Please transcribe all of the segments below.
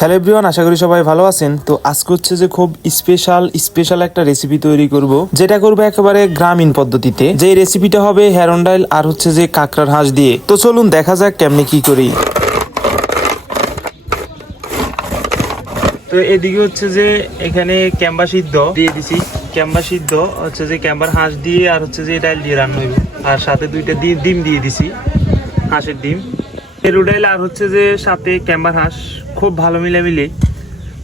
Hello everyone, আশা করি সবাই ভালো আছেন। তো আজকে হচ্ছে যে খুব স্পেশাল একটা রেসিপি তৈরি করব, যেটা করবো একেবারে গ্রামীণ পদ্ধতিতে। যে রেসিপিটা হবে হেরন ডাইল আর হচ্ছে যে কাঁকড়ার হাঁস দিয়ে। তো চলুন দেখা যাক কেমনে কি করি। তো এদিকে হচ্ছে যে এখানে ক্যাম্বা সিদ্ধ দিয়ে দিছি, ক্যাম্বা সিদ্ধ হচ্ছে যে ক্যাম্বার হাঁস দিয়ে আর হচ্ছে যে ডাইল দিয়ে রান্না হইব। আর সাথে দুইটা ডিম দিয়ে দিছি, হাঁসের ডিম, এরু ডাইল আর হচ্ছে যে সাথে ক্যাম্বার হাঁস খুব ভালো মিলে।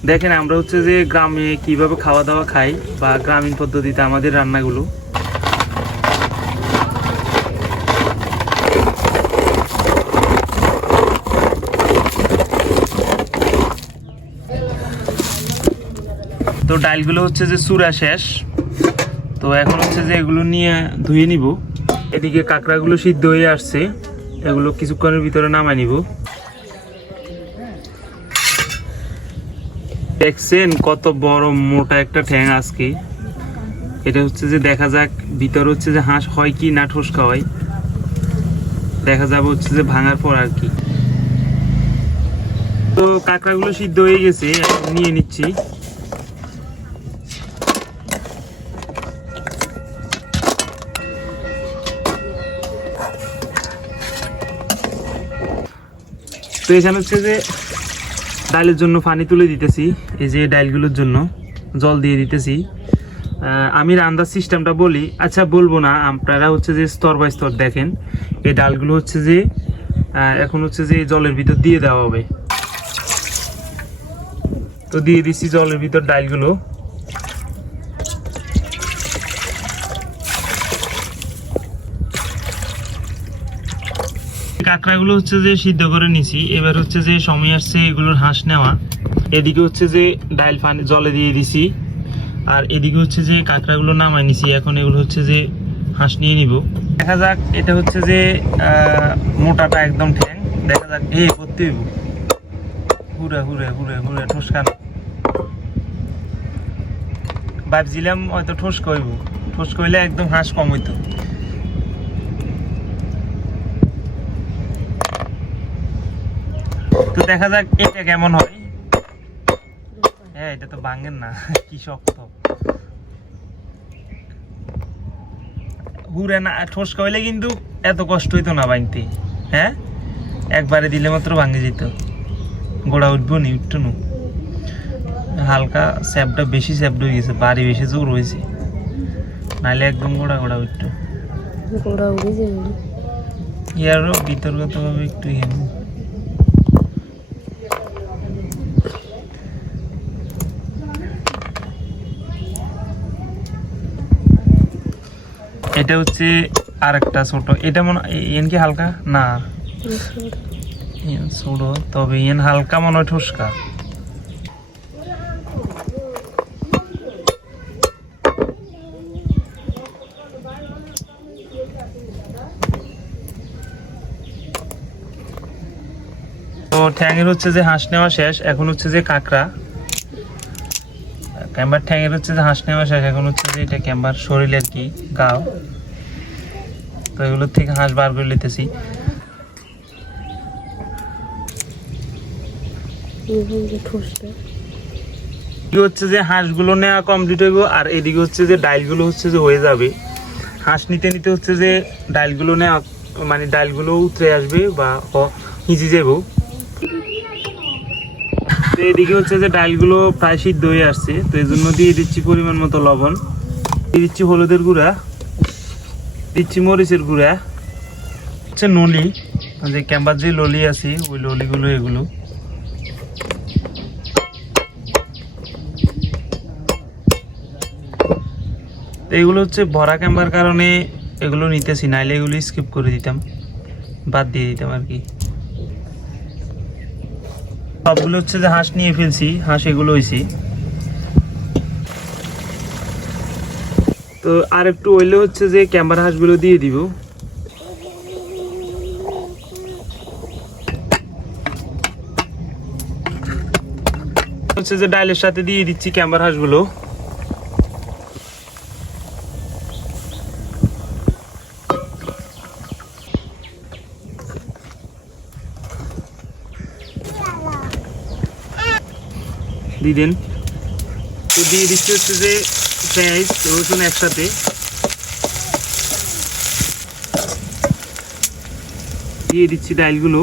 দেখেন আমরা হচ্ছে যে গ্রামে কিভাবে খাওয়া দাওয়া খাই বা গ্রামীণ পদ্ধতিতে আমাদের রান্নাগুলো। তো ডালগুলো হচ্ছে যে চূড়া শেষ, তো এখন হচ্ছে যে এগুলো নিয়ে ধুয়ে নিব। এদিকে কাঁকড়াগুলো সিদ্ধ হয়ে আসছে, এগুলো কিছুক্ষণের ভিতরে নামাই নিব। দেখছেন কত বড় মোটা একটা ঠ্যাং আজকে। এটা হচ্ছে যে দেখা যাক ভিতরে হচ্ছে যে হাঁস হয় কি না ঠোসকা হয়, দেখা যাবে হচ্ছে যে ভাঙার পর আর কি। তো কাঁকড়াগুলো সিদ্ধ হয়ে গেছে, নিয়ে নিচ্ছি। তো এখানে হচ্ছে যে ডালের জন্য পানি তুলে দিতেছি, এই যে ডালগুলোর জন্য জল দিয়ে দিতেছি। আমি রান্নার সিস্টেমটা বলি, আচ্ছা বলবো না, আপনারা হচ্ছে যে স্তর বাই স্তর দেখেন। এই ডালগুলো হচ্ছে যে এখন হচ্ছে যে জলের ভিতর দিয়ে দেওয়া হবে। তো দিয়ে দিচ্ছি জলের ভিতর ডালগুলো। কাঁকড়াগুলো হচ্ছে যে সিদ্ধ করে নিছি, এবার হচ্ছে যে সময় আসছে এগুলোর হাঁস নেওয়া। এদিকে হচ্ছে যে ডাল পানি জলে দিয়ে দিছি, আর এদিকে হচ্ছে যে কাঁকড়াগুলো নামাই নিছি। এখন এগুলো হচ্ছে যে হাঁস নিয়ে নিব। দেখা যাক, এটা হচ্ছে যে মোটাটা একদম ঠ্যাং, দেখা যাক করতে হইব। হুরে ঠোসকান ভাবছিলাম হয়তো ঠোসকা হইব, ঠোসকা হইলে একদম হাঁস কম হইতো। তো দেখা যাক এটা কেমন হয়। হ্যাঁ, এটা তো ভাঙেন না, কি শক্ত। হুরে না ঠোসকা হইলে কিন্তু এত কষ্ট হইতো না ভাঙতে। হ্যাঁ, একবারে দিলে মাত্র ভাঙে যেত। গোড়া উঠবো নি, উঠতো না। হালকা স্যাপটা বেশি স্যাপড হয়ে গেছে, বাড়ি বেশি জোর হয়েছে, নাহলে একদম গোড়া উঠতো। ইয়ারও বিতর্গত ভাবে একটু এটা হচ্ছে আর একটা ছোট, এটা মনে এন কি হালকা না ছোট, তবে এন হালকা মনে হয় ঠোসকা। তো ঠ্যাঙের হচ্ছে যে হাঁস নেওয়া শেষ, এখন হচ্ছে যে কাঁকড়া। ক্যাম্বার ঠ্যাঙের হচ্ছে যে হাঁস নেওয়া শেষ, এখন হচ্ছে যে এটা ক্যাম্বার শরীর আর কি, গাও। তো এগুলোর থেকে হাঁস বার করে নিতেছি। হচ্ছে যে হাঁসগুলো নেওয়া কমপ্লিট হইব, আর এদিকে হচ্ছে যে ডাইলগুলো হচ্ছে যে হয়ে যাবে। হাঁস নিতে নিতে হচ্ছে যে ডাইলগুলো নেওয়া, মানে ডাইলগুলো উতরে আসবে বা হিঁচে যাব। তো এদিকে হচ্ছে যে ডাইলগুলো প্রায় সিদ্ধ হয়ে আসছে, তো এই জন্য দিয়ে দিচ্ছি পরিমাণ মতো লবণ, দিয়ে দিচ্ছি হলুদের গুঁড়া, দিচ্ছি মরিচের গুঁড়া, হচ্ছে নলি, যে ক্যাম্বার যে ললি আছে ওই ললিগুলো, এগুলো এগুলো হচ্ছে ভরা ক্যাম্বার কারণে এগুলো নিতেছি, নাইলে এগুলো স্কিপ করে দিতাম, বাদ দিয়ে দিতাম আর কি। সবগুলো হচ্ছে যে হাঁস নিয়ে ফেলছি, হাঁস এগুলো হয়েছি। তো আর একটু ওইলে হচ্ছে যে ক্যাম্বার হাঁসগুলো দিয়ে দিব। হচ্ছে যে ডালের সাথে দিয়ে দিচ্ছি ক্যাম্বার হাঁসগুলো। দিয়ে দেন। তো দিয়ে দিচ্ছি হচ্ছে যে পেঁয়াজ রসুন একসাথে, দিয়ে দিচ্ছি ডালগুলো,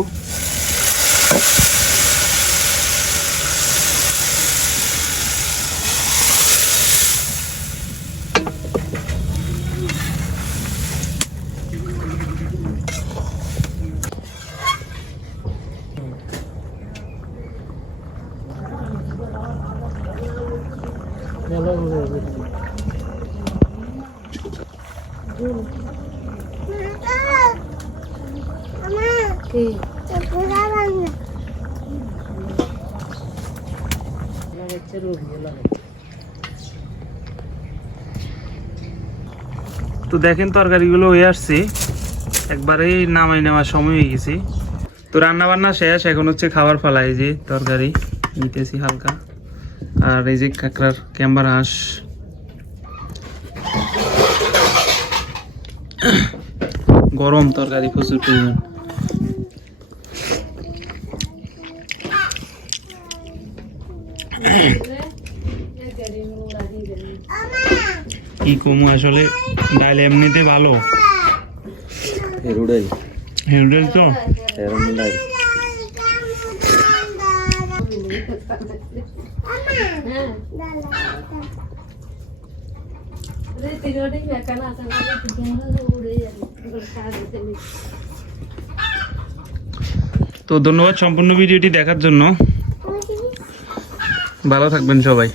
তো দেখেন তরকারিগুলো হয়ে আসছে, একবারে নামাই নেওয়ার সময় হয়ে গেছে। তো রান্না বান্না শেষ, এখন হচ্ছে খাবার ফালা। এই যে তরকারি নিতেছি হালকা, আর এই যে কাঁকড়ার ক্যাম্বার হাঁস, গরম তরকারি প্রচুর পরিমাণ। কি কমু আসলে, ডাল এমনিতে ভালো, হেরুডেল হেরুডেল তো হেরুডেল তো ধন্যবাদ সম্পূর্ণ ভিডিওটি দেখার জন্য। ভালো থাকবেন সবাই।